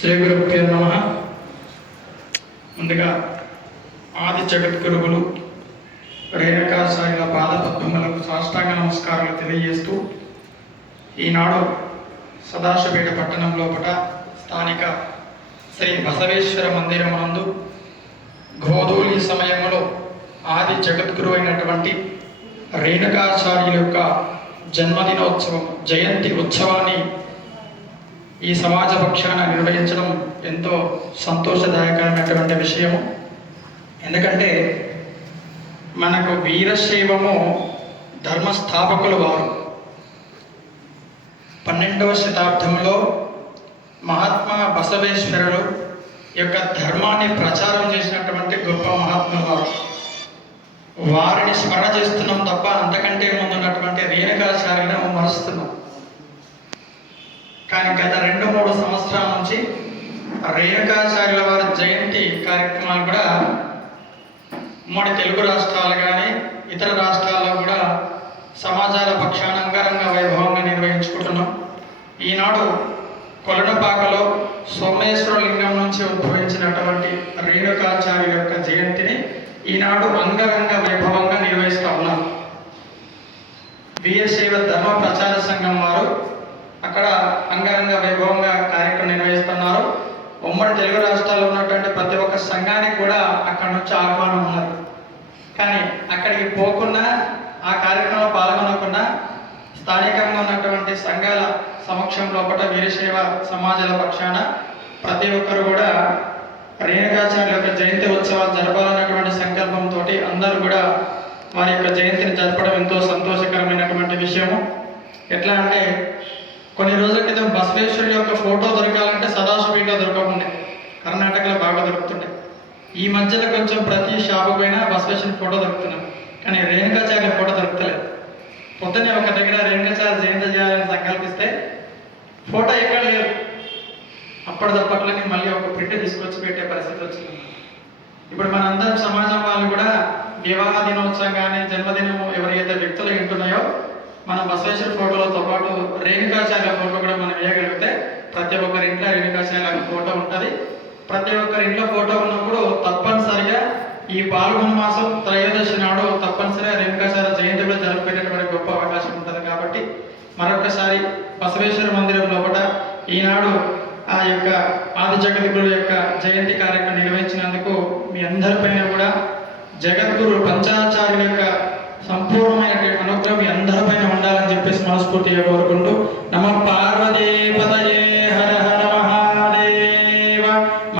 శ్రీ గురుభ్యో నమః. ముందుగా ఆది జగద్గురువులు రేణుకాచార్యుల పాదపద్మములకు సాష్టాంగ నమస్కారాలు తెలియజేస్తూ ఈనాడు సదాశివపేట పట్టణం లోపల స్థానిక శ్రీ బసవేశ్వర మందిరమునందు గోధూళి సమయంలో ఆది జగద్గురు అయినటువంటి రేణుకాచార్యుల యొక్క జన్మదినోత్సవం జయంతి ఉత్సవాన్ని ఈ సమాజ పక్షాన నిర్వహించడం ఎంతో సంతోషదాయకమైనటువంటి విషయము. ఎందుకంటే మనకు వీరశైవము ధర్మస్థాపకులు వారు 12వ శతాబ్దంలో మహాత్మా బసవేశ్వరుడు యొక్క ధర్మాన్ని ప్రచారం చేసినటువంటి గొప్ప మహాత్ములు వారు. వారిని స్మరణ చేస్తున్నాం తప్ప అంతకంటే ముందున్నటువంటి రేణుకాచార్యులను మరుస్తున్నాం. కానీ గత 2-3 సంవత్సరాల నుంచి రేణుకాచార్యుల వారి జయంతి కార్యక్రమాలు కూడా ఉమ్మడి తెలుగు రాష్ట్రాలు కానీ ఇతర రాష్ట్రాల్లో కూడా సమాజాల పక్షాన అంగరంగ వైభవంగా నిర్వహించుకుంటున్నాం. ఈనాడు కొలనుపాకలో సోమేశ్వర లింగం నుంచి ఉద్భవించినటువంటి రేణుకాచార్యుల యొక్క జయంతిని ఈనాడు అంగరంగ వైభవంగా నిర్వహిస్తూ ఉన్నాం. వీరశైవ ధర్మ ప్రచార సంఘం వారు అక్కడ అంగరంగ వైభవంగా కార్యక్రమం నిర్వహిస్తున్నారు. ఉమ్మడి తెలుగు రాష్ట్రాల్లో ఉన్నటువంటి ప్రతి ఒక్క సంఘానికి కూడా అక్కడ నుంచి ఆహ్వానం ఉన్నది. కానీ అక్కడికి పోకుండా ఆ కార్యక్రమంలో పాల్గొనకుండా స్థానికంగా ఉన్నటువంటి సంఘాల సమక్షం లోపల వీరశైవ సమాజాల పక్షాన ప్రతి ఒక్కరు కూడా రేణుకాచార్యుల యొక్క జయంతి ఉత్సవాలు జరపాలన్నటువంటి సంకల్పంతో అందరూ కూడా వారి యొక్క జయంతిని జరపడం ఎంతో సంతోషకరమైనటువంటి విషయము. ఎట్లా అంటే కొన్ని రోజుల క్రితం బసవేశ్వరుడి యొక్క ఫోటో దొరకాలంటే సదాశివపేటలో దొరకకుండే, కర్ణాటకలో బాగా దొరుకుతుండే. ఈ మధ్యలో కొంచెం ప్రతి షాపు పైన బసవేశ్వరుడి ఫోటో దొరుకుతున్నాం, కానీ రేణుకాచార్యుల ఫోటో దొరుకుతలేదు. పొద్దున్నే ఒక దగ్గర రేణుకాచార్య జయంతి చేయాలని సంకల్పిస్తే ఫోటో ఎక్కడ లేదు. అప్పటిదప్పట్లోనే మళ్ళీ ఒక ప్రింట్ తీసుకొచ్చి పెట్టే పరిస్థితి వచ్చింది. ఇప్పుడు మనందరం సమాజం వాళ్ళు కూడా వివాహ దినోత్సవం కానీ జన్మదినం ఎవరైతే వ్యక్తులు ఉంటున్నాయో మనం బసవేశ్వర ఫోటోలతో పాటు రేణుకాచార్య ఫోటో కూడా మనం వేయగలిగితే ప్రతి ఒక్కరి ఇంట్లో రేణుకాచార్య ఫోటో ఉంటుంది. ప్రతి ఒక్కరి ఇంట్లో ఫోటో ఉన్నప్పుడు తప్పనిసరిగా ఈ పాల్గొన మాసం త్రయోదశి నాడు తప్పనిసరిగా రేణుకాచార్య జయంతి కూడా జరుపుకునేటువంటి గొప్ప అవకాశం ఉంటుంది. కాబట్టి మరొకసారి బసవేశ్వర మందిరం లోపల ఈనాడు ఆ యొక్క ఆది జగద్గురు యొక్క జయంతి కార్యక్రమం నిర్వహించినందుకు మీ అందరిపైన కూడా జగద్గురు పంచాచార్యుల యొక్క సంపూర్ణమైన అనుగ్రహం మీ అందరిపైన ఉండాలని చెప్పేసి మనస్ఫూర్తిగా కోరుకుంటూ నమః పార్వతీ పతయే హర హర